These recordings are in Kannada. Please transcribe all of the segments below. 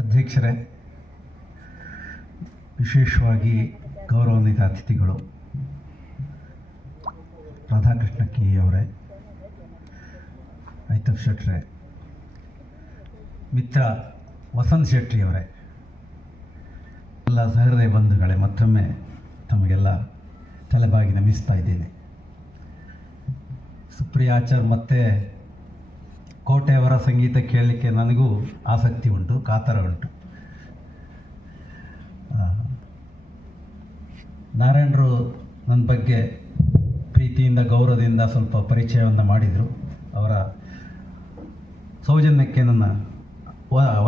ಅಧ್ಯಕ್ಷರೇ, ವಿಶೇಷವಾಗಿ ಗೌರವಾನ್ವಿತ ಅತಿಥಿಗಳು ರಾಧಾಕೃಷ್ಣ ಕಿ ಅವರೇ, ಐತಫ್ ಶೆಟ್ರೆ, ಮಿತ್ರ ವಸಂತ್ ಶೆಟ್ಟಿ ಅವರೇ, ಎಲ್ಲ ಸಹೃದಯ ಬಂಧುಗಳೇ, ಮತ್ತೊಮ್ಮೆ ತಮಗೆಲ್ಲ ತಲೆಬಾಗಿ ನಮಿಸ್ತಾ ಇದ್ದೇನೆ. ಸುಪ್ರಿಯಾಚಾರ್ ಮತ್ತು ಕೋಟೆಯವರ ಸಂಗೀತ ಕೇಳಲಿಕ್ಕೆ ನನಗೂ ಆಸಕ್ತಿ ಉಂಟು, ಕಾತರ ಉಂಟು. ನಾರಾಯಣರು ನನ್ನ ಬಗ್ಗೆ ಪ್ರೀತಿಯಿಂದ ಗೌರವದಿಂದ ಸ್ವಲ್ಪ ಪರಿಚಯವನ್ನು ಮಾಡಿದರು. ಅವರ ಸೌಜನ್ಯಕ್ಕೆ ನನ್ನ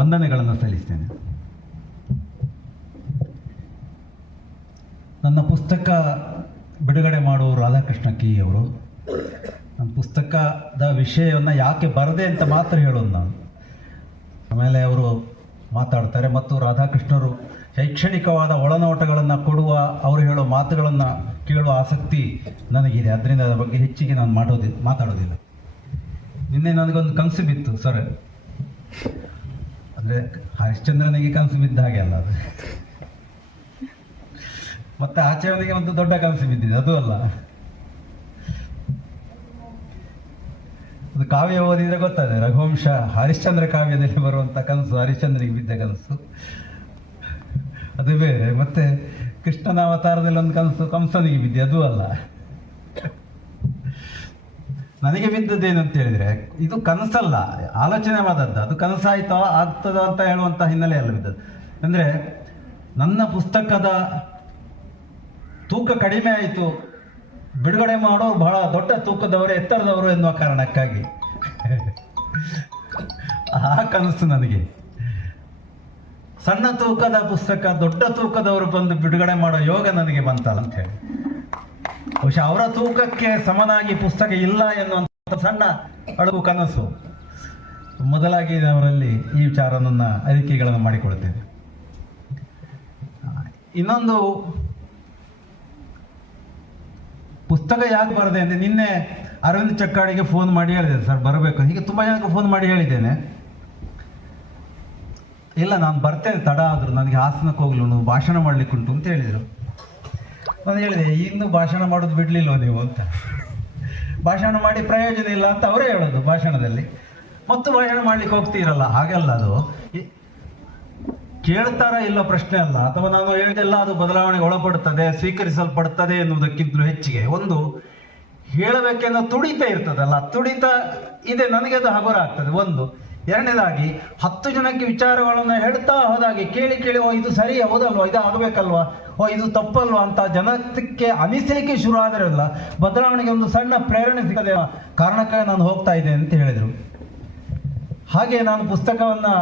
ವಂದನೆಗಳನ್ನು ಸಲ್ಲಿಸ್ತೇನೆ. ನನ್ನ ಪುಸ್ತಕ ಬಿಡುಗಡೆ ಮಾಡುವ ರಾಧಾಕೃಷ್ಣ ಕಿ ಅವರು. ನನ್ನ ಪುಸ್ತಕದ ವಿಷಯವನ್ನು ಯಾಕೆ ಬರದೆ ಅಂತ ಮಾತ್ರ ಹೇಳೋದು ನಾನು. ಆಮೇಲೆ ಅವರು ಮಾತಾಡ್ತಾರೆ ಮತ್ತು ರಾಧಾಕೃಷ್ಣರು ಶೈಕ್ಷಣಿಕವಾದ ಒಳನೋಟಗಳನ್ನು ಕೊಡುವ, ಅವರು ಹೇಳೋ ಮಾತುಗಳನ್ನು ಕೇಳುವ ಆಸಕ್ತಿ ನನಗಿದೆ. ಅದರಿಂದ ಅದರ ಬಗ್ಗೆ ಹೆಚ್ಚಿಗೆ ನಾನು ಮಾತಾಡೋದಿಲ್ಲ. ನಿನ್ನೆ ನನಗೊಂದು ಕನಸು ಬಿತ್ತು ಸರ್. ಅಂದರೆ ಹರಿಶ್ಚಂದ್ರನಿಗೆ ಕನಸು ಬಿದ್ದ ಹಾಗೆ ಅಲ್ಲ ಅದು, ಮತ್ತು ಆಚರಣೆಗೆ ಒಂದು ದೊಡ್ಡ ಕನಸು ಬಿದ್ದಿದೆ, ಅದು ಅಲ್ಲ. ಅದು ಕಾವ್ಯ ಓದಿದ್ರೆ ಗೊತ್ತದೆ. ರಘುವಂಶ ಹರಿಶ್ಚಂದ್ರ ಕಾವ್ಯದಲ್ಲಿ ಬರುವಂಥ ಕನಸು ಹರಿಶ್ಚಂದ್ರನಿಗೆ ಬಿದ್ದ ಕನಸು ಅದು ಬೇರೆ. ಮತ್ತೆ ಕೃಷ್ಣನ ಅವತಾರದಲ್ಲಿ ಒಂದು ಕನಸು ಕಂಸನಿಗೆ ಬಿದ್ದೆ, ಅದು ಅಲ್ಲ. ನನಗೆ ಬಿದ್ದದ್ದೇನು ಅಂತ ಹೇಳಿದ್ರೆ, ಇದು ಕನಸಲ್ಲ, ಆಲೋಚನೆವಾದದ್ದು. ಅದು ಕನಸಾಯ್ತೋ ಆಗ್ತದೋ ಅಂತ ಹೇಳುವಂಥ ಹಿನ್ನೆಲೆಯಲ್ಲಿ ಬಿದ್ದದ್ದು. ಅಂದರೆ ನನ್ನ ಪುಸ್ತಕದ ತೂಕ ಕಡಿಮೆ ಆಯಿತು, ಬಿಡುಗಡೆ ಮಾಡೋರು ಬಹಳ ದೊಡ್ಡ ತೂಕದವರು, ಎತ್ತರದವರು ಎನ್ನುವ ಕಾರಣಕ್ಕಾಗಿ ಆ ಕನಸು ನನಗೆ. ಸಣ್ಣ ತೂಕದ ಪುಸ್ತಕ ದೊಡ್ಡ ತೂಕದವರು ಬಂದು ಬಿಡುಗಡೆ ಮಾಡೋ ಯೋಗ ನನಗೆ ಬಂತಲ್ಲ ಅಂತ ಹೇಳಿ. ಬಹುಶಃ ಅವರ ತೂಕಕ್ಕೆ ಸಮನಾಗಿ ಪುಸ್ತಕ ಇಲ್ಲ ಎನ್ನುವಂಥ ಸಣ್ಣ ಅಳುಗು ಕನಸು. ಮೊದಲಾಗಿ ಅವರಲ್ಲಿ ಈ ವಿಚಾರ ನನ್ನ ಅರಿಕೆಗಳನ್ನು ಮಾಡಿಕೊಳ್ತೇನೆ. ಇನ್ನೊಂದು, ಪುಸ್ತಕ ಯಾಕೆ ಬರದೆ ಅಂದರೆ, ನಿನ್ನೆ ಅರವಿಂದ್ ಚಕ್ಕಾಡಿಗೆ ಫೋನ್ ಮಾಡಿ ಹೇಳಿದೆ ಸರ್ ಬರಬೇಕು. ಹೀಗೆ ತುಂಬ ಜನಕ್ಕೆ ಫೋನ್ ಮಾಡಿ ಹೇಳಿದ್ದೇನೆ. ಇಲ್ಲ ನಾನು ಬರ್ತೇನೆ, ತಡ ಆದರೂ ನನಗೆ ಹಾಸನಕ್ಕೆ ಹೋಗ್ಲು ಭಾಷಣ ಮಾಡಲಿಕ್ಕುಂಟು ಅಂತ ಹೇಳಿದರು. ನಾನು ಹೇಳಿದೆ, ಇನ್ನು ಭಾಷಣ ಮಾಡೋದು ಬಿಡಲಿಲ್ವ ನೀವು ಅಂತ. ಭಾಷಣ ಮಾಡಿ ಪ್ರಯೋಜನ ಇಲ್ಲ ಅಂತ ಅವರೇ ಹೇಳೋದು ಭಾಷಣದಲ್ಲಿ. ಮತ್ತು ಭಾಷಣ ಮಾಡ್ಲಿಕ್ಕೆ ಹೋಗ್ತೀರಲ್ಲ, ಹಾಗೆಲ್ಲ ಅದು ಕೇಳ್ತಾರ ಇಲ್ಲ ಪ್ರಶ್ನೆ ಅಲ್ಲ, ಅಥವಾ ನಾನು ಹೇಳಿದೆಲ್ಲ ಅದು ಬದಲಾವಣೆಗೆ ಒಳಪಡುತ್ತದೆ, ಸ್ವೀಕರಿಸಲ್ಪಡುತ್ತದೆ ಎನ್ನುವುದಕ್ಕಿಂತಲೂ ಹೆಚ್ಚಿಗೆ ಒಂದು ಹೇಳಬೇಕೆನ್ನೋ ತುಡಿತ ಇರ್ತದಲ್ಲ, ತುಡಿತ ಇದೆ, ನನಗೆ ಅದು ಹಗುರ ಆಗ್ತದೆ ಒಂದು. ಎರಡನೇದಾಗಿ 10 ಜನಕ್ಕೆ ವಿಚಾರಗಳನ್ನು ಹೇಳ್ತಾ ಹೋದಾಗೆ ಕೇಳಿ ಕೇಳಿ, ಓ ಇದು ಸರಿ ಹೌದಲ್ವಾ, ಇದು ಆಗಬೇಕಲ್ವಾ, ಓ ಇದು ತಪ್ಪಲ್ವಾ ಅಂತ ಜನಕ್ಕೆ ಅನಿಸಲಿಕ್ಕೆ ಶುರು ಆದ್ರಲ್ಲ, ಬದಲಾವಣೆಗೆ ಒಂದು ಸಣ್ಣ ಪ್ರೇರಣೆ ಸಿಗದೆ ಕಾರಣಕ್ಕಾಗಿ ನಾನು ಹೋಗ್ತಾ ಇದ್ದೇನೆ ಅಂತ ಹೇಳಿದರು. ಹಾಗೆ ನಾನು ಪುಸ್ತಕವನ್ನು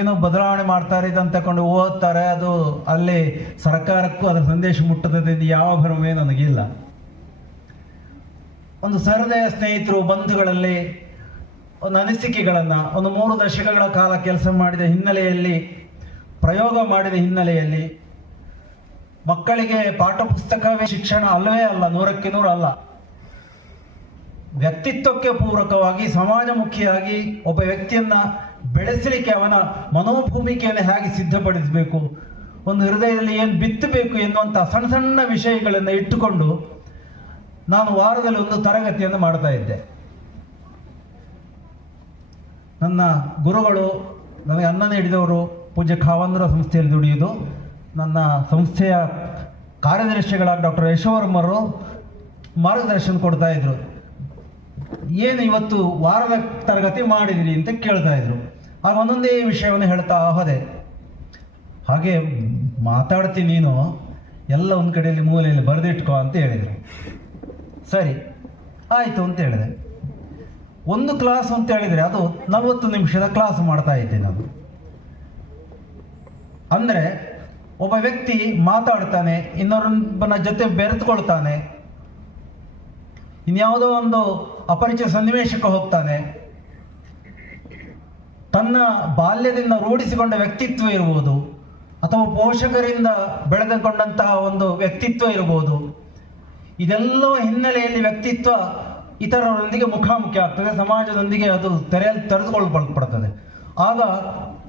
ಏನೋ ಬದಲಾವಣೆ ಮಾಡ್ತಾರೆ ಇದನ್ನು ತಗೊಂಡು ಓದ್ತಾರೆ, ಅದು ಅಲ್ಲಿ ಸರ್ಕಾರಕ್ಕೂ ಅದರ ಸಂದೇಶ ಮುಟ್ಟುತ್ತದೆ, ಯಾವ ಭ್ರಮೆ ನನಗಿಲ್ಲ. ಒಂದು ಸಹೃದಯ ಸ್ನೇಹಿತರು ಬಂಧುಗಳಲ್ಲಿ ಒಂದು ಅನಿಸಿಕೆಗಳನ್ನು ಒಂದು 3 ದಶಕಗಳ ಕಾಲ ಕೆಲಸ ಮಾಡಿದ ಹಿನ್ನೆಲೆಯಲ್ಲಿ, ಪ್ರಯೋಗ ಮಾಡಿದ ಹಿನ್ನೆಲೆಯಲ್ಲಿ, ಮಕ್ಕಳಿಗೆ ಪಾಠ ಪುಸ್ತಕವೇ ಶಿಕ್ಷಣ ಅಲ್ಲವೇ ಅಲ್ಲ, 100ಕ್ಕೆ 100 ಅಲ್ಲ, ವ್ಯಕ್ತಿತ್ವಕ್ಕೆ ಪೂರಕವಾಗಿ ಸಮಾಜಮುಖಿಯಾಗಿ ಒಬ್ಬ ವ್ಯಕ್ತಿಯನ್ನ ಬೆಳೆಸಲಿಕ್ಕೆ ಅವನ ಮನೋಭೂಮಿಕೆಯನ್ನು ಹೇಗೆ ಸಿದ್ಧಪಡಿಸಬೇಕು, ಒಂದು ಹೃದಯದಲ್ಲಿ ಏನು ಬಿತ್ತಬೇಕು ಎನ್ನುವಂಥ ಸಣ್ಣ ಸಣ್ಣ ವಿಷಯಗಳನ್ನು ಇಟ್ಟುಕೊಂಡು ನಾನು ವಾರದಲ್ಲಿ ಒಂದು ತರಗತಿಯನ್ನು ಮಾಡ್ತಾ ಇದ್ದೆ. ನನ್ನ ಗುರುಗಳು, ನನಗೆ ಅನ್ನ ನೀಡಿದವರು ಪೂಜ್ಯ ಖಾವಂದ್ರ ಸಂಸ್ಥೆಯಲ್ಲಿ ದುಡಿಯುವುದು, ನನ್ನ ಸಂಸ್ಥೆಯ ಕಾರ್ಯದರ್ಶಿಗಳಾಗಿ ಡಾಕ್ಟರ್ ಯಶೋವರ್ಮರು ಮಾರ್ಗದರ್ಶನ ಕೊಡ್ತಾ ಇದ್ರು. ಏನು ಇವತ್ತು ವಾರದ ತರಗತಿ ಮಾಡಿದಿರಿ ಅಂತ ಕೇಳ್ತಾ ಇದ್ರು. ಆಗ ಒಂದೊಂದೇ ವಿಷಯವನ್ನು ಹೇಳ್ತಾ ಹೋದೆ. ಹಾಗೆ ಮಾತಾಡ್ತೀನಿ ನೀನು, ಎಲ್ಲ ಒಂದು ಕಡೆಯಲ್ಲಿ ಮೂಲೆಯಲ್ಲಿ ಬರೆದಿಟ್ಕೋ ಅಂತ ಹೇಳಿದರು. ಸರಿ ಆಯಿತು ಅಂತ ಹೇಳಿದೆ. ಒಂದು ಕ್ಲಾಸ್ ಅಂತ ಹೇಳಿದರೆ ಅದು 40 ನಿಮಿಷದ ಕ್ಲಾಸ್ ಮಾಡ್ತಾ ಇದ್ದೆ ನಾನು. ಅಂದರೆ ಒಬ್ಬ ವ್ಯಕ್ತಿ ಮಾತಾಡ್ತಾನೆ, ಇನ್ನೊಬ್ಬನ ಜೊತೆ ಬೆರೆತುಕೊಳ್ತಾನೆ, ಇನ್ಯಾವುದೋ ಒಂದು ಅಪರಿಚಿತ ಸನ್ನಿವೇಶಕ್ಕೆ ಹೋಗ್ತಾನೆ, ತನ್ನ ಬಾಲ್ಯದಿಂದ ರೂಢಿಸಿಕೊಂಡ ವ್ಯಕ್ತಿತ್ವ ಇರ್ಬೋದು, ಅಥವಾ ಪೋಷಕರಿಂದ ಬೆಳೆದುಕೊಂಡಂತಹ ಒಂದು ವ್ಯಕ್ತಿತ್ವ ಇರ್ಬೋದು. ಇದೆಲ್ಲ ಹಿನ್ನೆಲೆಯಲ್ಲಿ ವ್ಯಕ್ತಿತ್ವ ಇತರರೊಂದಿಗೆ ಮುಖಾಮುಖಿ ಆಗ್ತದೆ, ಸಮಾಜದೊಂದಿಗೆ ಅದು ತೆರೆದುಕೊಳ್ಳಲ್ಪಡ್ತದೆ. ಆಗ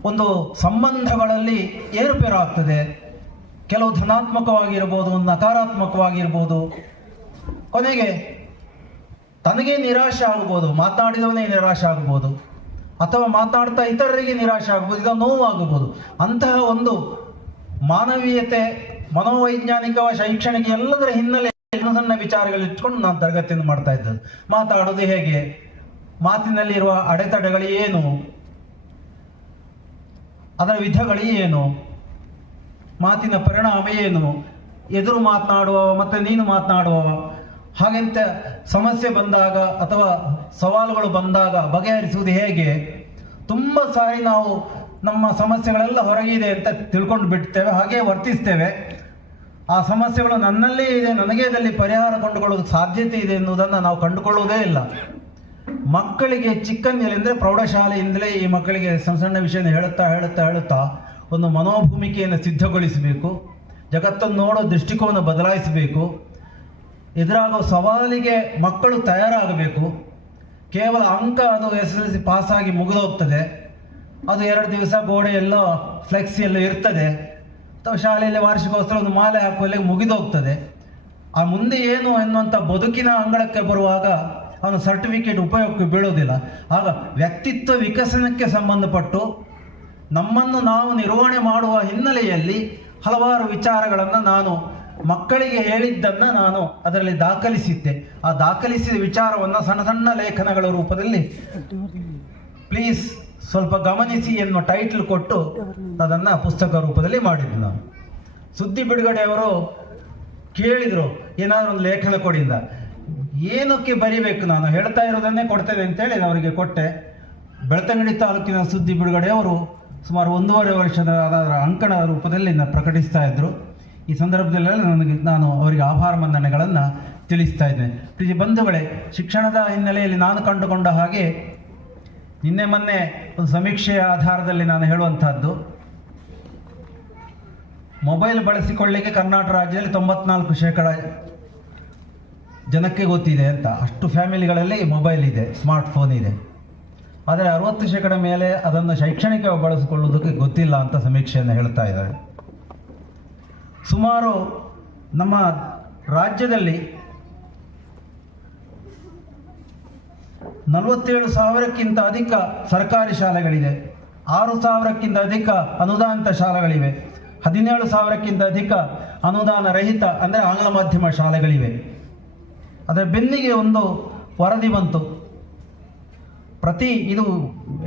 ಒಂದು ಸಂಬಂಧಗಳಲ್ಲಿ ಏರುಪೇರು ಆಗ್ತದೆ. ಕೆಲವು ಧನಾತ್ಮಕವಾಗಿರ್ಬೋದು, ನಕಾರಾತ್ಮಕವಾಗಿರ್ಬೋದು. ಕೊನೆಗೆ ತನಗೆ ನಿರಾಶೆ ಆಗ್ಬೋದು, ಮಾತನಾಡಿದವನೇ ನಿರಾಶೆ ಆಗ್ಬೋದು, ಅಥವಾ ಮಾತನಾಡ್ತಾ ಇತರರಿಗೆ ನಿರಾಶೆ ಆಗ್ಬೋದು, ಇದು ನೋವಾಗಬಹುದು. ಅಂತಹ ಒಂದು ಮಾನವೀಯತೆ, ಮನೋವೈಜ್ಞಾನಿಕ, ಶೈಕ್ಷಣಿಕ ಎಲ್ಲದರ ಹಿನ್ನೆಲೆ ಸಣ್ಣ ವಿಚಾರಗಳಿಟ್ಕೊಂಡು ನಾನು ತರಗತಿಯನ್ನು ಮಾಡ್ತಾ ಇದ್ದದ್ದು. ಮಾತಾಡೋದು ಹೇಗೆ, ಮಾತಿನಲ್ಲಿರುವ ಅಡೆತಡೆಗಳು ಏನು, ಅದರ ವಿಧಗಳು ಏನು, ಮಾತಿನ ಪರಿಣಾಮ ಏನು, ಎದುರು ಮಾತನಾಡುವ ಮತ್ತೆ ನೀನು ಮಾತನಾಡುವ, ಹಾಗೆಂತ ಸಮಸ್ಯೆ ಬಂದಾಗ ಅಥವಾ ಸವಾಲುಗಳು ಬಂದಾಗ ಬಗೆಹರಿಸುವುದು ಹೇಗೆ. ತುಂಬ ಸಾರಿ ನಾವು ನಮ್ಮ ಸಮಸ್ಯೆಗಳೆಲ್ಲ ಹೊರಗಿದೆ ಅಂತ ತಿಳ್ಕೊಂಡು ಬಿಡ್ತೇವೆ, ಹಾಗೆ ವರ್ತಿಸ್ತೇವೆ. ಆ ಸಮಸ್ಯೆಗಳು ನನ್ನಲ್ಲೇ ಇದೆ, ನನಗೆ ಅದರಲ್ಲಿ ಪರಿಹಾರ ಕಂಡುಕೊಳ್ಳೋದು ಸಾಧ್ಯತೆ ಇದೆ ಎನ್ನುವುದನ್ನು ನಾವು ಕಂಡುಕೊಳ್ಳುವುದೇ ಇಲ್ಲ. ಮಕ್ಕಳಿಗೆ ಚಿಕ್ಕಂದಿನಿಂದಲೇ, ಪ್ರೌಢಶಾಲೆಯಿಂದಲೇ ಈ ಮಕ್ಕಳಿಗೆ ಸಣ್ಣ ಸಣ್ಣ ವಿಷಯನ ಹೇಳುತ್ತಾ ಒಂದು ಮನೋಭೂಮಿಕೆಯನ್ನು ಸಿದ್ಧಗೊಳಿಸಬೇಕು. ಜಗತ್ತನ್ನು ನೋಡೋ ದೃಷ್ಟಿಕೋನ ಬದಲಾಯಿಸಬೇಕು. ಎದುರಾಗೋ ಸವಾಲಿಗೆ ಮಕ್ಕಳು ತಯಾರಾಗಬೇಕು. ಕೇವಲ ಅಂಕ ಅದು SSLC ಪಾಸಾಗಿ ಮುಗಿದೋಗ್ತದೆ, ಅದು 2 ದಿವಸ ಗೋಡೆಯೆಲ್ಲೋ ಫ್ಲೆಕ್ಸಿ ಎಲ್ಲ ಇರ್ತದೆ, ಅಥವಾ ಶಾಲೆಯಲ್ಲಿ ವಾರ್ಷಿಕೋತ್ಸವ ಒಂದು ಮಾಲೆ ಹಾಕುವಲ್ಲಿ ಮುಗಿದೋಗ್ತದೆ. ಆ ಮುಂದೆ ಏನು ಎನ್ನುವಂಥ ಬದುಕಿನ ಅಂಗಳಕ್ಕೆ ಬರುವಾಗ ಅವನ ಸರ್ಟಿಫಿಕೇಟ್ ಉಪಯೋಗಕ್ಕೆ ಬೀಳೋದಿಲ್ಲ. ಆಗ ವ್ಯಕ್ತಿತ್ವ ವಿಕಸನಕ್ಕೆ ಸಂಬಂಧಪಟ್ಟು ನಮ್ಮನ್ನು ನಾವು ನಿರ್ವಹಣೆ ಮಾಡುವ ಹಿನ್ನೆಲೆಯಲ್ಲಿ ಹಲವಾರು ವಿಚಾರಗಳನ್ನು ನಾನು ಮಕ್ಕಳಿಗೆ ಹೇಳಿದ್ದನ್ನು ನಾನು ಅದರಲ್ಲಿ ದಾಖಲಿಸಿದ್ದೆ. ಆ ದಾಖಲಿಸಿದ ವಿಚಾರವನ್ನು ಸಣ್ಣ ಸಣ್ಣ ಲೇಖನಗಳ ರೂಪದಲ್ಲಿ ಪ್ಲೀಸ್ ಸ್ವಲ್ಪ ಗಮನಿಸಿ ಎನ್ನುವ ಟೈಟಲ್ ಕೊಟ್ಟು ಅದನ್ನು ಪುಸ್ತಕ ರೂಪದಲ್ಲಿ ಮಾಡಿದ್ದು. ನಾನು ಸುದ್ದಿ ಬಿಡುಗಡೆಯವರು ಕೇಳಿದರು, ಏನಾದರೂ ಒಂದು ಲೇಖನ ಕೊಡಿಂದ. ಏನಕ್ಕೆ ಬರಿಬೇಕು, ನಾನು ಹೇಳ್ತಾ ಇರೋದನ್ನೇ ಕೊಡ್ತೇನೆ ಅಂತೇಳಿ ಅವರಿಗೆ ಕೊಟ್ಟೆ. ಬೆಳ್ತಂಗಡಿ ತಾಲೂಕಿನ ಸುದ್ದಿ ಬಿಡುಗಡೆಯವರು ಸುಮಾರು 1.5 ವರ್ಷದ ಅದರ ಅಂಕಣ ರೂಪದಲ್ಲಿ ಪ್ರಕಟಿಸ್ತಾ ಇದ್ರು. ಈ ಸಂದರ್ಭದಲ್ಲಿ ನಾನು ಅವರಿಗೆ ಆಭಾರ ಮನ್ನಣೆಗಳನ್ನು ತಿಳಿಸ್ತಾ ಇದ್ದೇನೆ. ಪ್ರಿಯ ಬಂಧುಗಳೇ, ಶಿಕ್ಷಣದ ಹಿನ್ನೆಲೆಯಲ್ಲಿ ನಾನು ಕಂಡುಕೊಂಡ ಹಾಗೆ ನಿನ್ನೆ ಮೊನ್ನೆ ಒಂದು ಸಮೀಕ್ಷೆಯ ಆಧಾರದಲ್ಲಿ ನಾನು ಹೇಳುವಂತಹದ್ದು, ಮೊಬೈಲ್ ಬಳಸಿಕೊಳ್ಳಿಕ್ಕೆ ಕರ್ನಾಟಕ ರಾಜ್ಯದಲ್ಲಿ 94% ಜನಕ್ಕೆ ಗೊತ್ತಿದೆ ಅಂತ. ಅಷ್ಟು ಫ್ಯಾಮಿಲಿಗಳಲ್ಲಿ ಮೊಬೈಲ್ ಇದೆ, ಸ್ಮಾರ್ಟ್ ಫೋನ್ ಇದೆ. ಆದರೆ 60% ಮೇಲೆ ಅದನ್ನು ಶೈಕ್ಷಣಿಕವಾಗಿ ಬಳಸಿಕೊಳ್ಳುವುದಕ್ಕೆ ಗೊತ್ತಿಲ್ಲ ಅಂತ ಸಮೀಕ್ಷೆಯನ್ನು ಹೇಳ್ತಾ ಇದ್ದಾರೆ. ಸುಮಾರು ನಮ್ಮ ರಾಜ್ಯದಲ್ಲಿ 47,000ಕ್ಕಿಂತ ಅಧಿಕ ಸರ್ಕಾರಿ ಶಾಲೆಗಳಿದೆ, 6,000ಕ್ಕಿಂತ ಅಧಿಕ ಅನುದಾನಿತ ಶಾಲೆಗಳಿವೆ, 17,000ಕ್ಕಿಂತ ಅಧಿಕ ಅನುದಾನ ರಹಿತ ಅಂದರೆ ಆಂಗ್ಲ ಮಾಧ್ಯಮ ಶಾಲೆಗಳಿವೆ. ಅದರ ಬೆನ್ನಿಗೆ ಒಂದು ವರದಿ ಬಂತು. ಇದು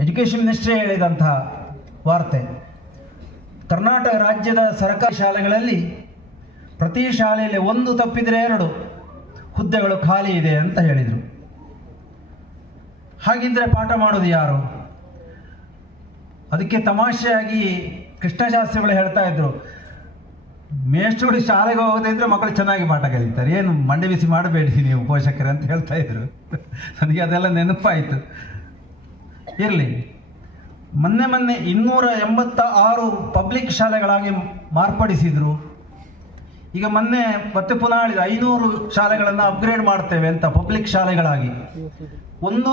ಎಜುಕೇಷನ್ ಮಿನಿಸ್ಟ್ರಿ ಹೇಳಿದಂತಹ ವಾರ್ತೆ. ಕರ್ನಾಟಕ ರಾಜ್ಯದ ಸರ್ಕಾರಿ ಶಾಲೆಗಳಲ್ಲಿ ಪ್ರತಿ ಶಾಲೆಯಲ್ಲಿ 1 ತಪ್ಪಿದರೆ 2 ಹುದ್ದೆಗಳು ಖಾಲಿ ಇದೆ ಅಂತ ಹೇಳಿದರು. ಹಾಗಿದ್ರೆ ಪಾಠ ಮಾಡೋದು ಯಾರು? ಅದಕ್ಕೆ ತಮಾಷೆಯಾಗಿ ಕೃಷ್ಣಶಾಸ್ತ್ರಿಗಳು ಹೇಳ್ತಾ ಇದ್ರು, ಮೇಷ್ಟ್ರುಗಳು ಶಾಲೆಗೆ ಹೋಗೋದಿದ್ರೆ ಮಕ್ಕಳು ಚೆನ್ನಾಗಿ ಪಾಠ ಕಲಿತಾರೆ, ಏನು ಮಂಡೆ ಬಿಸಿ ಮಾಡಬೇಡಿ ನೀವು ಪೋಷಕರೇ ಅಂತ ಹೇಳ್ತಾ ಇದ್ರು. ನನಗೆ ಅದೆಲ್ಲ ನೆನಪಾಯಿತು. ಇರಲಿ, ಮೊನ್ನೆ 286 ಪಬ್ಲಿಕ್ ಶಾಲೆಗಳಾಗಿ ಮಾರ್ಪಡಿಸಿದ್ರು. ಈಗ ಮೊನ್ನೆ ಮತ್ತೆ ಪುನಃ 500 ಶಾಲೆಗಳನ್ನು ಅಪ್ಗ್ರೇಡ್ ಮಾಡ್ತೇವೆ ಅಂತ ಪಬ್ಲಿಕ್ ಶಾಲೆಗಳಾಗಿ. ಒಂದು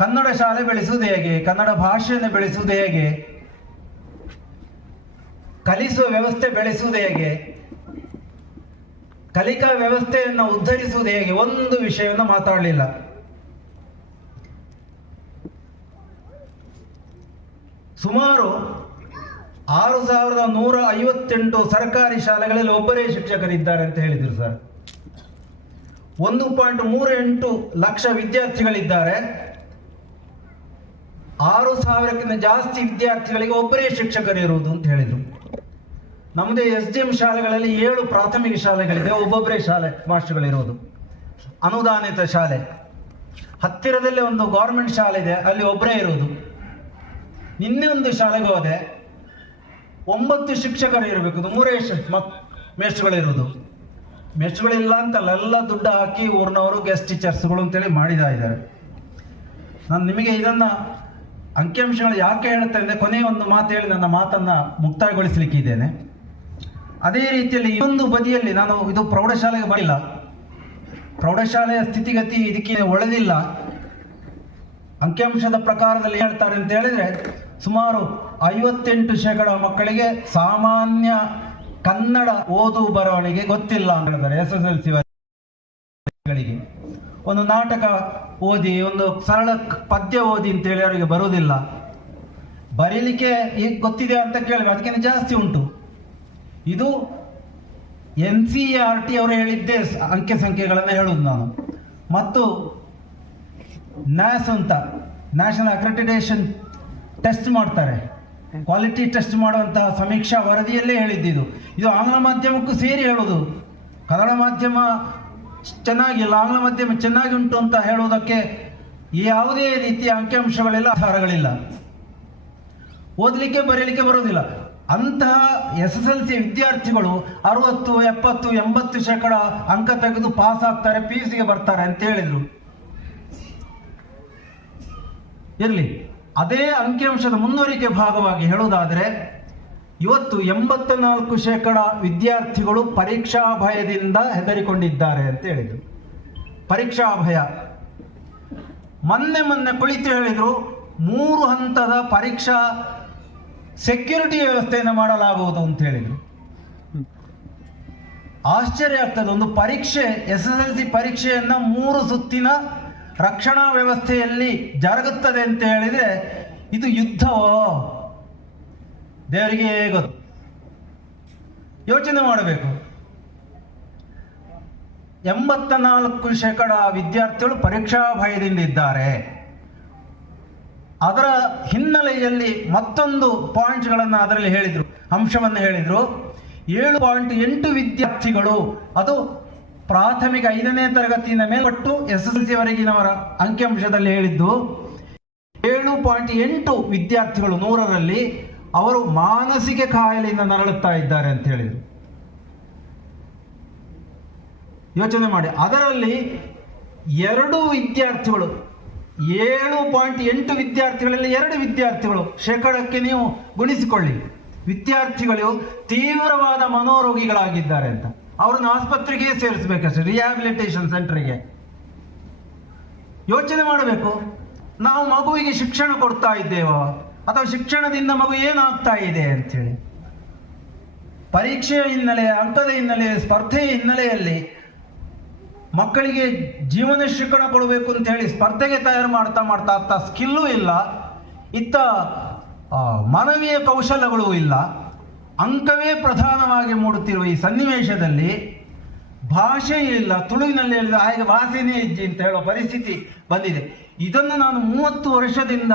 ಕನ್ನಡ ಶಾಲೆ ಬೆಳೆಸುವುದು ಹೇಗೆ, ಕನ್ನಡ ಭಾಷೆಯನ್ನು ಬೆಳೆಸುವುದು ಹೇಗೆ, ಕಲಿಸುವ ವ್ಯವಸ್ಥೆ ಬೆಳೆಸುವುದು ಹೇಗೆ, ಕಲಿಕಾ ವ್ಯವಸ್ಥೆಯನ್ನು ಉದ್ಧರಿಸುವುದು ಹೇಗೆ, ಒಂದು ವಿಷಯವನ್ನು ಮಾತಾಡಲಿಲ್ಲ. ಸುಮಾರು 6,158 ಸರ್ಕಾರಿ ಶಾಲೆಗಳಲ್ಲಿ ಒಬ್ಬರೇ ಶಿಕ್ಷಕರಿದ್ದಾರೆ ಅಂತ ಹೇಳಿದರು ಸರ್. 1.38 ಲಕ್ಷ ವಿದ್ಯಾರ್ಥಿಗಳಿದ್ದಾರೆ. 6,000ಕ್ಕಿಂತ ಜಾಸ್ತಿ ವಿದ್ಯಾರ್ಥಿಗಳಿಗೆ ಒಬ್ಬರೇ ಶಿಕ್ಷಕರಿರುವುದು ಅಂತ ಹೇಳಿದರು. ನಮ್ಮದೇ SDM ಶಾಲೆಗಳಲ್ಲಿ 7 ಪ್ರಾಥಮಿಕ ಶಾಲೆಗಳಿದೆ, ಒಬ್ಬೊಬ್ಬರೇ ಮಾಸ್ಟರ್ಗಳಿರೋದು. ಅನುದಾನಿತ ಶಾಲೆ ಹತ್ತಿರದಲ್ಲೇ ಒಂದು ಗೌರ್ಮೆಂಟ್ ಶಾಲೆ ಇದೆ, ಅಲ್ಲಿ ಒಬ್ಬರೇ ಇರೋದು. ನಿನ್ನೆ ಒಂದು ಶಾಲೆಗೆ ಹೋದೆ, 9 ಶಿಕ್ಷಕರು ಇರಬೇಕು, 3 ಮೇಷ್ಟ್ರುಗಳಿರೋದು. ಮೇಷ್ಟ್ರುಗಳಿಲ್ಲ ಅಂತಲ್ಲ, ಎಲ್ಲ ದುಡ್ಡು ಹಾಕಿ ಊರಿನವರು ಗೆಸ್ಟ್ ಟೀಚರ್ಸ್ಗಳು ಅಂತೇಳಿ ಇದ್ದಾರೆ. ನಾನು ನಿಮಗೆ ಇದನ್ನು ಅಂಕಿಅಂಶಗಳು ಯಾಕೆ ಹೇಳ್ತಾ ಇದ್ದೆ, ಕೊನೆಯ ಒಂದು ಮಾತು ಹೇಳಿ ನನ್ನ ಮಾತನ್ನು ಮುಕ್ತಾಯಗೊಳಿಸಲಿಕ್ಕಿದ್ದೇನೆ. ಅದೇ ರೀತಿಯಲ್ಲಿ ಇನ್ನೊಂದು ಬದಿಯಲ್ಲಿ ನಾನು ಇದು ಪ್ರೌಢಶಾಲೆಗೆ ಬರಲಿಲ್ಲ, ಪ್ರೌಢಶಾಲೆಯ ಸ್ಥಿತಿಗತಿ ಇದಕ್ಕೆ ಒಳ್ಳೆದಿಲ್ಲ. ಅಂಕಿಅಂಶದ ಪ್ರಕಾರದಲ್ಲಿ ಹೇಳ್ತಾರೆ ಅಂತ ಹೇಳಿದ್ರೆ ಸುಮಾರು 58% ಮಕ್ಕಳಿಗೆ ಸಾಮಾನ್ಯ ಕನ್ನಡ ಓದು ಬರವಣಿಗೆ ಗೊತ್ತಿಲ್ಲ ಅಂತ ಹೇಳ್ತಾರೆ. SSLC ಗಳಿಗೆ ಒಂದು ನಾಟಕ ಓದಿ, ಒಂದು ಸರಳ ಪದ್ಯ ಓದಿ ಅಂತ ಹೇಳಿ ಅವರಿಗೆ ಬರುವುದಿಲ್ಲ. ಬರೀಲಿಕ್ಕೆ ಈಗ ಗೊತ್ತಿದೆ ಅಂತ ಕೇಳಿದ್ರೆ ಅದಕ್ಕಿಂತ ಜಾಸ್ತಿ ಉಂಟು. ಇದು NCERT ಅವರು ಹೇಳಿದ್ದೇ ಅಂಕೆ ಸಂಖ್ಯೆಗಳನ್ನು ಹೇಳುವುದು ನಾನು. ಮತ್ತು NAS ಅಂತ ನ್ಯಾಷನಲ್ ಅಕ್ರೆಡಿಟೇಷನ್ ಟೆಸ್ಟ್ ಮಾಡ್ತಾರೆ, ಕ್ವಾಲಿಟಿ ಟೆಸ್ಟ್ ಮಾಡುವಂತಹ ಸಮೀಕ್ಷಾ ವರದಿಯಲ್ಲೇ ಹೇಳಿದ್ದು. ಇದು ಆಂಗ್ಲ ಮಾಧ್ಯಮಕ್ಕೂ ಸೇರಿ ಹೇಳುವುದು. ಕನ್ನಡ ಮಾಧ್ಯಮ ಚೆನ್ನಾಗಿಲ್ಲ, ಆಂಗ್ಲ ಮಾಧ್ಯಮ ಚೆನ್ನಾಗಿ ಉಂಟು ಅಂತ ಹೇಳುವುದಕ್ಕೆ ಯಾವುದೇ ರೀತಿಯ ಅಂಕಿಅಂಶಗಳಿಲ್ಲ, ಆಧಾರಗಳಿಲ್ಲ. ಓದಲಿಕ್ಕೆ ಬರೀಲಿಕ್ಕೆ ಬರೋದಿಲ್ಲ. ಅಂತಹ SSLC ವಿದ್ಯಾರ್ಥಿಗಳು 60, 70, 80% ಅಂಕ ತೆಗೆದು ಪಾಸ್ ಆಗ್ತಾರೆ, PUCಗೆ ಬರ್ತಾರೆ ಅಂತ ಹೇಳಿದ್ರು. ಇರಲಿ, ಅದೇ ಅಂಕಿಅಂಶದ ಮುಂದುವರಿಕೆ ಭಾಗವಾಗಿ ಹೇಳುವುದಾದರೆ ಇವತ್ತು 84% ವಿದ್ಯಾರ್ಥಿಗಳು ಪರೀಕ್ಷಾ ಭಯದಿಂದ ಹೆದರಿಕೊಂಡಿದ್ದಾರೆ ಅಂತ ಹೇಳಿದ್ರು. ಪರೀಕ್ಷಾ ಭಯ. ಮೊನ್ನೆ ಕುಳಿತು ಹೇಳಿದ್ರು 3 ಹಂತದ ಪರೀಕ್ಷಾ ಸೆಕ್ಯೂರಿಟಿ ವ್ಯವಸ್ಥೆಯನ್ನು ಮಾಡಲಾಗುವುದು ಅಂತ ಹೇಳಿದ್ರು. ಆಶ್ಚರ್ಯ ಆಗ್ತದೆ. ಒಂದು ಪರೀಕ್ಷೆ, SSLC ಪರೀಕ್ಷೆಯನ್ನ 3 ಸುತ್ತಿನ ರಕ್ಷಣಾ ವ್ಯವಸ್ಥೆಯಲ್ಲಿ ಜರುಗುತ್ತದೆ ಅಂತ ಹೇಳಿದ್ರೆ ಇದು ಯುದ್ಧವೋ ದೇವರಿಗೆ ಗೊತ್ತು. ಯೋಚನೆ ಮಾಡಬೇಕು. 84% ವಿದ್ಯಾರ್ಥಿಗಳು ಪರೀಕ್ಷಾ ಭಯದಿಂದ ಇದ್ದಾರೆ. ಅದರ ಹಿನ್ನೆಲೆಯಲ್ಲಿ ಮತ್ತೊಂದು ಪಾಯಿಂಟ್ಗಳನ್ನು ಅದರಲ್ಲಿ ಹೇಳಿದ್ರು, ಅಂಶವನ್ನು ಹೇಳಿದ್ರು. 7.8 ವಿದ್ಯಾರ್ಥಿಗಳು, ಅದು ಪ್ರಾಥಮಿಕ 5ನೇ ತರಗತಿಯಿಂದ ಮೇಲ್ಪಟ್ಟು SSLC ವರೆಗಿನವರ ಅಂಕಿಅಂಶದಲ್ಲಿ ಹೇಳಿದ್ದು 7.8 ವಿದ್ಯಾರ್ಥಿಗಳು 100ರಲ್ಲಿ ಅವರು ಮಾನಸಿಕ ಕಾಯಿಲೆಯಿಂದ ನರಳುತ್ತಾ ಇದ್ದಾರೆ ಅಂತ ಹೇಳಿದರು. ಯೋಚನೆ ಮಾಡಿ. ಅದರಲ್ಲಿ 2 ವಿದ್ಯಾರ್ಥಿಗಳು, 7.8 ವಿದ್ಯಾರ್ಥಿಗಳಲ್ಲಿ 2 ವಿದ್ಯಾರ್ಥಿಗಳು, ಶೇಕಡಕ್ಕೆ ನೀವು ಗುಣಿಸಿಕೊಳ್ಳಿ, ವಿದ್ಯಾರ್ಥಿಗಳು ತೀವ್ರವಾದ ಮನೋರೋಗಿಗಳಾಗಿದ್ದಾರೆ ಅಂತ. ಅವರನ್ನು ಆಸ್ಪತ್ರೆಗೆ ಸೇರಿಸಬೇಕಷ್ಟೇ, ರಿಹ್ಯಾಬಿಲಿಟೇಷನ್ ಸೆಂಟರ್ಗೆ. ಯೋಚನೆ ಮಾಡಬೇಕು. ನಾವು ಮಗುವಿಗೆ ಶಿಕ್ಷಣ ಕೊಡ್ತಾ ಇದ್ದೇವೋ ಅಥವಾ ಶಿಕ್ಷಣದಿಂದ ಮಗು ಏನಾಗ್ತಾ ಇದೆ ಅಂತೇಳಿ. ಪರೀಕ್ಷೆಯ ಹಿನ್ನೆಲೆ, ಅಂಕದ ಹಿನ್ನೆಲೆ, ಸ್ಪರ್ಧೆಯ ಹಿನ್ನೆಲೆಯಲ್ಲಿ ಮಕ್ಕಳಿಗೆ ಜೀವನ ಶಿಕ್ಷಣ ಕೊಡಬೇಕು ಅಂತ ಹೇಳಿ ಸ್ಪರ್ಧೆಗೆ ತಯಾರು ಮಾಡ್ತಾ ಸ್ಕಿಲ್ಲೂ ಇಲ್ಲ, ಇತ್ತ ಮಾನವೀಯ ಕೌಶಲ್ಯಗಳೂ ಇಲ್ಲ. ಅಂಕವೇ ಪ್ರಧಾನವಾಗಿ ಮೂಡುತ್ತಿರುವ ಈ ಸನ್ನಿವೇಶದಲ್ಲಿ ಭಾಷೆ ಇಲ್ಲ, ತುಳುವಿನಲ್ಲಿ ಹೇಳಿದ ಆಗ ಭಾಷೆನೇ ಇಜ್ಜಿ ಅಂತ ಹೇಳೋ ಪರಿಸ್ಥಿತಿ ಬಂದಿದೆ. ಇದನ್ನು ನಾನು 30 ವರ್ಷದಿಂದ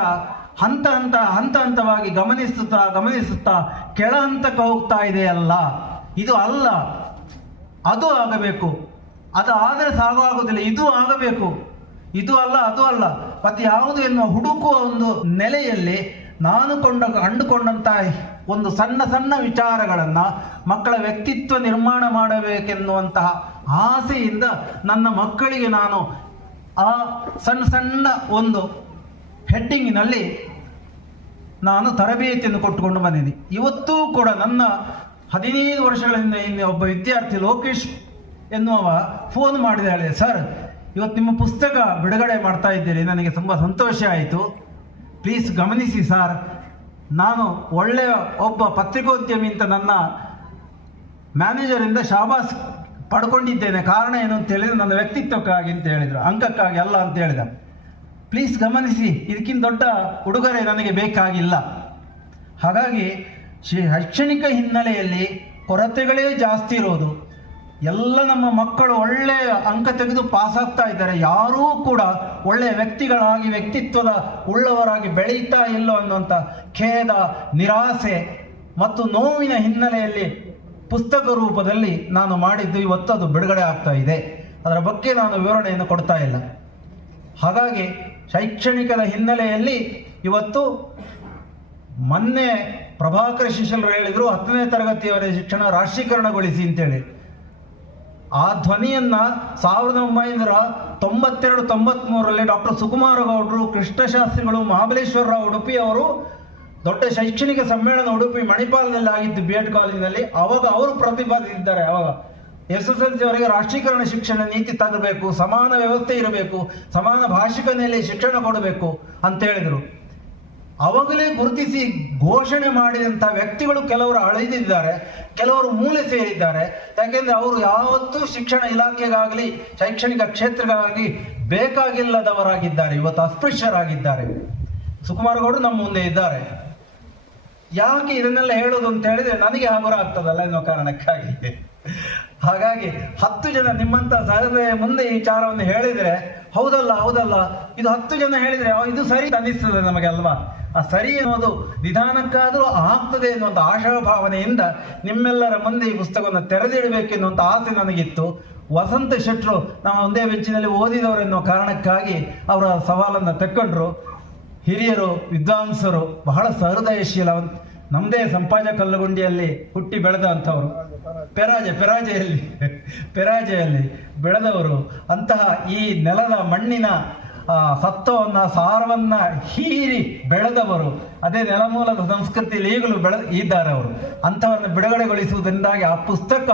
ಹಂತವಾಗಿ ಗಮನಿಸುತ್ತಾ ಕೆಳ ಹಂತಕ್ಕೆ ಹೋಗ್ತಾ ಇದೆಯಲ್ಲ. ಇದು ಅಲ್ಲ, ಅದು ಆಗಬೇಕು. ಅದು ಆದರೆ ಸಾಗುವುದಿಲ್ಲ, ಇದು ಆಗಬೇಕು. ಇದು ಅಲ್ಲ, ಅದು ಅಲ್ಲ, ಮತ್ತೆ ಯಾವುದು ಎನ್ನುವ ಹುಡುಕುವ ಒಂದು ನೆಲೆಯಲ್ಲಿ ನಾನು ಕಂಡುಕೊಂಡಂತಹ ಒಂದು ಸಣ್ಣ ವಿಚಾರಗಳನ್ನ ಮಕ್ಕಳ ವ್ಯಕ್ತಿತ್ವ ನಿರ್ಮಾಣ ಮಾಡಬೇಕೆನ್ನುವಂತಹ ಆಸೆಯಿಂದ ನನ್ನ ಮಕ್ಕಳಿಗೆ ನಾನು ಆ ಸಣ್ಣ ಒಂದು ಹೆಡ್ಡಿಂಗಿನಲ್ಲಿ ನಾನು ತರಬೇತಿಯನ್ನು ಕೊಟ್ಟುಕೊಂಡು ಬಂದಿದ್ದೀನಿ. ಇವತ್ತೂ ಕೂಡ ನನ್ನ 15 ವರ್ಷಗಳಿಂದ ಹಿಂದೆ ಒಬ್ಬ ವಿದ್ಯಾರ್ಥಿ ಲೋಕೇಶ್ ಎನ್ನುವ ಫೋನ್ ಮಾಡಿದಾಳೆ, ಸರ್ ಇವತ್ತು ನಿಮ್ಮ ಪುಸ್ತಕ ಬಿಡುಗಡೆ ಮಾಡ್ತಾ ಇದ್ದೀರಿ, ನನಗೆ ತುಂಬ ಸಂತೋಷ ಆಯಿತು, ಪ್ಲೀಸ್ ಗಮನಿಸಿ ಸರ್, ನಾನು ಒಳ್ಳೆಯ ಒಬ್ಬ ಪತ್ರಿಕೋದ್ಯಮಿ ಅಂತ ನನ್ನ ಮ್ಯಾನೇಜರಿಂದ ಶಾಬಾಸ್ ಪಡ್ಕೊಂಡಿದ್ದೇನೆ. ಕಾರಣ ಏನು ಅಂತ ಹೇಳಿದ್ರೆ ನನ್ನ ವ್ಯಕ್ತಿತ್ವಕ್ಕಾಗಿ ಅಂತ ಹೇಳಿದರು, ಅಂಕಕ್ಕಾಗಿ ಅಲ್ಲ ಅಂತ ಹೇಳಿದ. ಪ್ಲೀಸ್ ಗಮನಿಸಿ, ಇದಕ್ಕಿಂತ ದೊಡ್ಡ ಉಡುಗೊರೆ ನನಗೆ ಬೇಕಾಗಿಲ್ಲ. ಹಾಗಾಗಿ ಶೈಕ್ಷಣಿಕ ಹಿನ್ನೆಲೆಯಲ್ಲಿ ಕೊರತೆಗಳೇ ಜಾಸ್ತಿ ಇರೋದು. ಎಲ್ಲ ನಮ್ಮ ಮಕ್ಕಳು ಒಳ್ಳೆಯ ಅಂಕ ತೆಗೆದು ಪಾಸ್ ಆಗ್ತಾ ಇದ್ದಾರೆ, ಯಾರೂ ಕೂಡ ಒಳ್ಳೆಯ ವ್ಯಕ್ತಿಗಳಾಗಿ ವ್ಯಕ್ತಿತ್ವದ ಉಳ್ಳವರಾಗಿ ಬೆಳೀತಾ ಇಲ್ಲೋ ಅನ್ನುವಂಥ ಖೇದ, ನಿರಾಸೆ ಮತ್ತು ನೋವಿನ ಹಿನ್ನೆಲೆಯಲ್ಲಿ ಪುಸ್ತಕ ರೂಪದಲ್ಲಿ ನಾನು ಮಾಡಿದ್ದು ಇವತ್ತು ಅದು ಬಿಡುಗಡೆ ಆಗ್ತಾ ಇದೆ. ಅದರ ಬಗ್ಗೆ ನಾನು ವಿವರಣೆಯನ್ನು ಕೊಡ್ತಾ ಇಲ್ಲ. ಹಾಗಾಗಿ ಶೈಕ್ಷಣಿಕದ ಹಿನ್ನೆಲೆಯಲ್ಲಿ ಇವತ್ತು ಮೊನ್ನೆ ಪ್ರಭಾಕರ ಶಿಶಿಲರು ಹೇಳಿದ್ರು 10ನೇ ತರಗತಿಯವರೆಗೆ ಶಿಕ್ಷಣ ರಾಷ್ಟ್ರೀಕರಣಗೊಳಿಸಿ ಅಂತೇಳಿ. ಆ ಧ್ವನಿಯನ್ನ 1992-93ರಲ್ಲಿ ಡಾಕ್ಟರ್ ಸುಕುಮಾರ ಗೌಡರು, ಕೃಷ್ಣಶಾಸ್ತ್ರಿಗಳು, ಮಹಾಬಲೇಶ್ವರರಾವ್ ಉಡುಪಿ ಅವರು ದೊಡ್ಡ ಶೈಕ್ಷಣಿಕ ಸಮ್ಮೇಳನ ಉಡುಪಿ ಮಣಿಪಾಲದಲ್ಲಿ ಆಗಿದ್ದು BEd ಕಾಲೇಜಿನಲ್ಲಿ. ಅವಾಗ ಅವರು ಪ್ರತಿಪಾದಿಸಿದ್ದಾರೆ, ಅವಾಗ SSLC ವರೆಗೆ ರಾಷ್ಟ್ರೀಕರಣ ಶಿಕ್ಷಣ ನೀತಿ ತರಬೇಕು, ಸಮಾನ ವ್ಯವಸ್ಥೆ ಇರಬೇಕು, ಸಮಾನ ಭಾಷಿಕ ನೆಲೆ ಶಿಕ್ಷಣ ಕೊಡಬೇಕು ಅಂತ ಹೇಳಿದ್ರು. ಅವಾಗಲೇ ಗುರುತಿಸಿ ಘೋಷಣೆ ಮಾಡಿದಂಥ ವ್ಯಕ್ತಿಗಳು ಕೆಲವರು ಅಳಿದಿದ್ದಾರೆ, ಕೆಲವರು ಮೂಲೆ ಸೇರಿದ್ದಾರೆ. ಯಾಕೆಂದ್ರೆ ಅವರು ಯಾವತ್ತೂ ಶಿಕ್ಷಣ ಇಲಾಖೆಗಾಗಲಿ ಶೈಕ್ಷಣಿಕ ಕ್ಷೇತ್ರಕ್ಕಾಗಲಿ ಬೇಕಾಗಿಲ್ಲದವರಾಗಿದ್ದಾರೆ. ಇವತ್ತು ಅಸ್ಪೃಶ್ಯರಾಗಿದ್ದಾರೆ. ಸುಕುಮಾರ್ ಗೌಡರು ನಮ್ಮ ಮುಂದೆ ಇದ್ದಾರೆ. ಯಾಕೆ ಇದನ್ನೆಲ್ಲ ಹೇಳೋದು ಅಂತ ಹೇಳಿದ್ರೆ ನನಗೆ ಹಗುರ ಆಗ್ತದಲ್ಲ ಎನ್ನುವ ಕಾರಣಕ್ಕಾಗಿ. ಹಾಗಾಗಿ 10 ಜನ ನಿಮ್ಮಂತ ಸಹೃದಯ ಮುಂದೆ ಈ ವಿಚಾರವನ್ನು ಹೇಳಿದ್ರೆ ಹೌದಲ್ಲ ಇದು 10 ಜನ ಹೇಳಿದ್ರೆ ಇದು ಸರಿ ಅನಿಸ್ತದೆ ನಮಗೆ ಅಲ್ವಾ. ಆ ಸರಿ ಅನ್ನೋದು ನಿಧಾನಕ್ಕಾದರೂ ಆಗ್ತದೆ ಎನ್ನುವಂಥ ಆಶಾಭಾವನೆಯಿಂದ ನಿಮ್ಮೆಲ್ಲರ ಮುಂದೆ ಈ ಪುಸ್ತಕವನ್ನು ತೆರೆದಿಡಬೇಕೆನ್ನುವಂಥ ಆಸೆ ನನಗಿತ್ತು. ವಸಂತ ಶೆಟ್ರು ನಾವು ಒಂದೇ ಬೆಂಚಿನಲ್ಲಿ ಓದಿದವರು ಎನ್ನುವ ಕಾರಣಕ್ಕಾಗಿ ಅವರ ಸವಾಲನ್ನು ತೆಕ್ಕೊಂಡ್ರು. ಹಿರಿಯರು, ವಿದ್ವಾಂಸರು, ಬಹಳ ಸಹೃದಯಶೀಲ, ನಮ್ಮದೇ ಸಂಪಾಜ ಕಲ್ಲಗುಂಡಿಯಲ್ಲಿ ಹುಟ್ಟಿ ಬೆಳೆದಂಥವರು, ಪೆರಾಜೆಯಲ್ಲಿ ಬೆಳೆದವರು. ಅಂತಹ ಈ ನೆಲದ ಮಣ್ಣಿನ ಸತ್ವವನ್ನ ಸಾರವನ್ನ ಹೀರಿ ಬೆಳೆದವರು, ಅದೇ ನೆಲಮೂಲದ ಸಂಸ್ಕೃತಿಯಲ್ಲಿ ಈಗಲೂ ಇದ್ದಾರೆ ಅವರು. ಅಂಥವರನ್ನು ಬಿಡುಗಡೆಗೊಳಿಸುವುದರಿಂದಾಗಿ ಆ ಪುಸ್ತಕ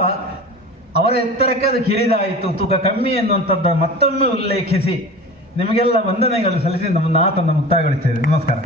ಅವರ ಎತ್ತರಕ್ಕೆ ಅದು ಕಿರಿದಾಯಿತು, ತೂಕ ಕಮ್ಮಿ ಎನ್ನುವಂಥದ್ದು ಮತ್ತೊಮ್ಮೆ ಉಲ್ಲೇಖಿಸಿ ನಿಮಗೆಲ್ಲ ವಂದನೆಗಳು ಸಲ್ಲಿಸಿ ನಮ್ಮ ಮಾತನ್ನು ಮುಕ್ತಾಯಗೊಳಿಸ್ತೇವೆ. ನಮಸ್ಕಾರ.